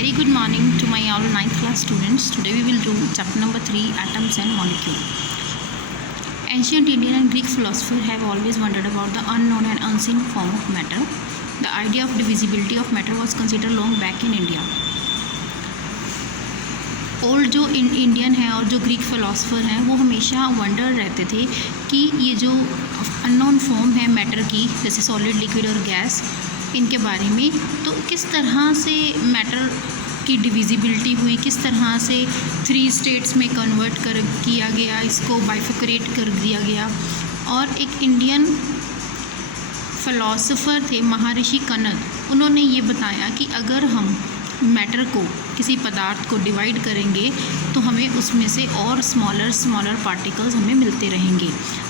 Very good morning to my all 9th class students. Today we will do chapter number 3, atoms and molecule. Ancient Indian and Greek philosophers have always wondered about the unknown and unseen form of matter. The idea of divisibility of matter was considered long back in India. Old जो Indian है और जो Greek philosopher हैं वो हमेशा wonder रहते थे कि ये जो अननोन फॉर्म है मैटर की, जैसे सॉलिड, लिक्विड और गैस, इनके बारे में, तो किस तरह से मैटर की डिविजिबिलिटी हुई, किस तरह से 3 स्टेट्स में कन्वर्ट किया गया, इसको बाइफिकरेट कर दिया गया। और एक इंडियन फ़िलासफ़र थे महर्षि कनद, उन्होंने ये बताया कि अगर हम मैटर को, किसी पदार्थ को डिवाइड करेंगे तो हमें उसमें से और स्मॉलर पार्टिकल्स हमें मिलते रहेंगे।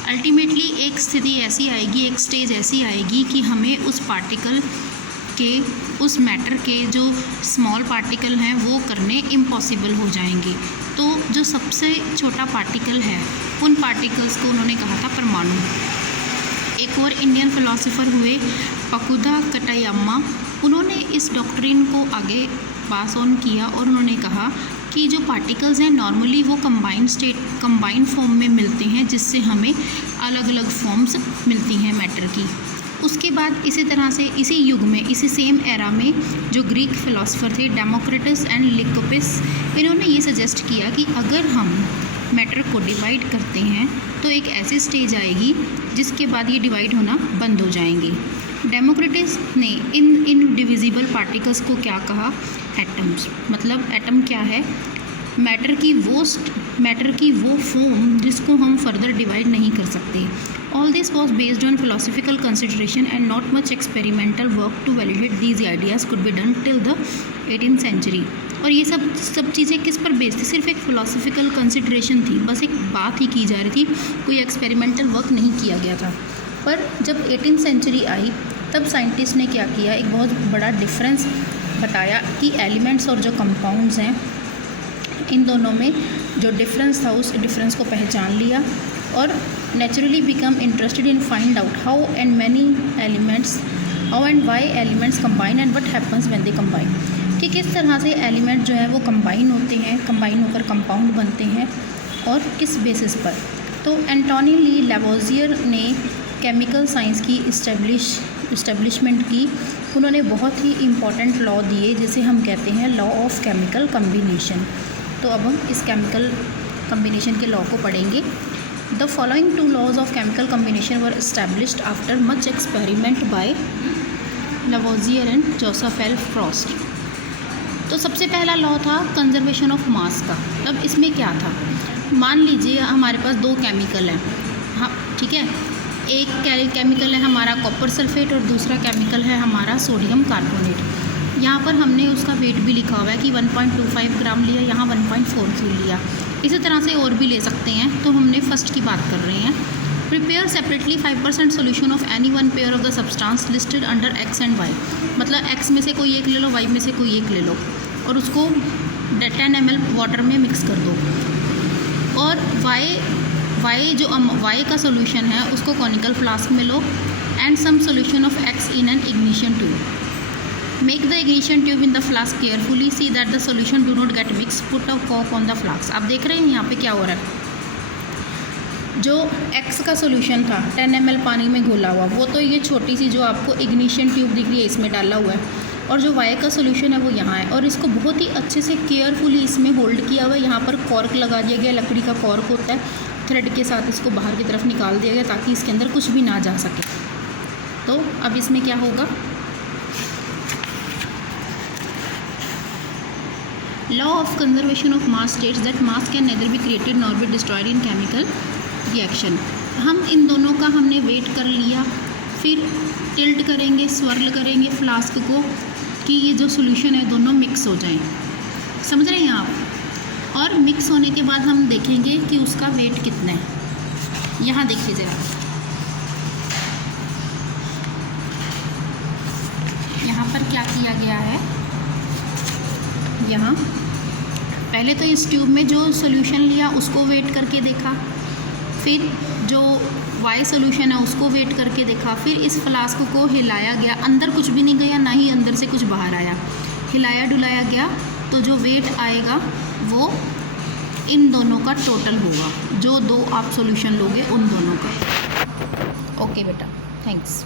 अल्टीमेटली एक स्थिति ऐसी आएगी, एक स्टेज ऐसी आएगी कि हमें उस पार्टिकल के, उस मैटर के जो स्मॉल पार्टिकल हैं वो करने इम्पॉसिबल हो जाएंगे। तो जो सबसे छोटा पार्टिकल है उन पार्टिकल्स को उन्होंने कहा था परमाणु। एक और इंडियन फ़िलासफ़र हुए पकुदा कटायम्मा, उन्होंने इस डॉक्ट्रिन को आगे पास ऑन किया और उन्होंने कहा कि जो पार्टिकल्स हैं नॉर्मली वो कंबाइंड फॉर्म में मिलते हैं, जिससे हमें अलग अलग फॉर्म्स मिलती हैं मैटर की। उसके बाद इसी तरह से इसी युग में, इसी सेम एरा में जो ग्रीक फ़िलासफ़र थे डेमोक्रिटस एंड लिकोपिस, इन्होंने ये सजेस्ट किया कि अगर हम मैटर को डिवाइड करते हैं तो एक ऐसी स्टेज आएगी जिसके बाद ये डिवाइड होना बंद हो जाएंगे। डेमोक्रिटस ने इन इनडिविजिबल पार्टिकल्स को क्या कहा? एटम्स। मतलब एटम क्या है? मैटर की वो फॉर्म जिसको हम फर्दर डिवाइड नहीं कर सकते। All this was based on philosophical consideration and not much experimental work to validate these ideas could be done till the 18th century. और ये सब चीज़ें किस पर बेस्ड थी? सिर्फ एक फ़िलोसफिकल कंसिडरेशन थी, बस एक बात ही की जा रही थी, कोई एक्सपेरिमेंटल वर्क नहीं किया गया था। पर जब 18th सेंचुरी आई तब साइंटिस्ट ने क्या किया, एक बहुत बड़ा डिफरेंस बताया कि एलिमेंट्स और जो कंपाउंड्स हैं इन दोनों में जो डिफरेंस था उस डिफरेंस को पहचान लिया और naturally become interested in find out how and why elements combine and what happens when they combine, कि किस तरह से एलिमेंट जो है वो कंबाइन होते हैं, कंबाइन होकर कंपाउंड बनते हैं और किस बेसिस पर। तो एंटोनी ली लैवोसियर ने केमिकल साइंस की इस्टेब्लिशमेंट की। उन्होंने बहुत ही इम्पॉर्टेंट लॉ दिए जिसे हम कहते हैं लॉ ऑफ केमिकल कम्बिनेशन। तो अब हम इस केमिकल कम्बिनेशन के लॉ को पढ़ेंगे। The following 2 laws of chemical combination were established after much experiment by Lavoisier and Joseph L Proust. तो सबसे पहला लॉ था कंजर्वेशन ऑफ मास का। अब इसमें क्या था? मान लीजिए हमारे पास 2 केमिकल हैं, हाँ ठीक है, एक केमिकल है हमारा कॉपर सल्फेट और दूसरा केमिकल है हमारा सोडियम कार्बोनेट। यहाँ पर हमने उसका वेट भी लिखा हुआ है कि 1.25 ग्राम लिया, यहाँ 1.43 लिया। इसी तरह से और भी ले सकते हैं। तो हमने फर्स्ट की बात कर रहे हैं। Prepare separately 5% solution of any one pair of the substance listed under X and Y. मतलब एक्स में से कोई एक ले लो, वाई में से कोई एक ले लो और उसको 10 ml वाटर में मिक्स कर दो। और वाई का सोल्यूशन है उसको कॉनिकल फ्लास्क में लो and some solution of X in an ignition tube. Make the ignition tube in the flask carefully, see that the solution do not get mix, put a कॉक on the flask. आप देख रहे हैं यहाँ पे क्या हो रहा है? जो एक्स का सोल्यूशन था 10 ml पानी में घोला हुआ, वो तो ये छोटी सी जो आपको इग्निशन ट्यूब दिख रही है इसमें डाला हुआ है, और जो वाई का सोल्यूशन है वो यहाँ है और इसको बहुत ही अच्छे से केयरफुली इसमें होल्ड किया हुआ है। यहाँ पर कॉर्क लगा दिया गया, लकड़ी का कॉर्क होता है, थ्रेड के साथ इसको बाहर की तरफ निकाल दिया गया ताकि इसके अंदर कुछ भी ना जा सके। तो अब इसमें क्या होगा? Law of conservation of mass states that mass can nether be created nor be destroyed in chemical reaction. हम इन दोनों का हमने वेट कर लिया, फिर टिल्ट करेंगे, स्वर्ल करेंगे फ्लास्क को कि ये जो सोल्यूशन है दोनों मिक्स हो जाएं। समझ रहे हैं आप? और मिक्स होने के बाद हम देखेंगे कि उसका वेट कितना है। यहाँ देखिए ज़रा, यहाँ पर क्या किया गया है? यहाँ पहले तो इस ट्यूब में जो सोल्यूशन लिया उसको वेट करके देखा, फिर जो वाई सोल्यूशन है उसको वेट करके देखा, फिर इस फ्लास्क को हिलाया गया, अंदर कुछ भी नहीं गया, ना ही अंदर से कुछ बाहर आया। हिलाया डुलाया गया तो जो वेट आएगा वो इन दोनों का टोटल होगा, जो दो आप सॉल्यूशन लोगे उन दोनों का। ओके बेटा, थैंक्स।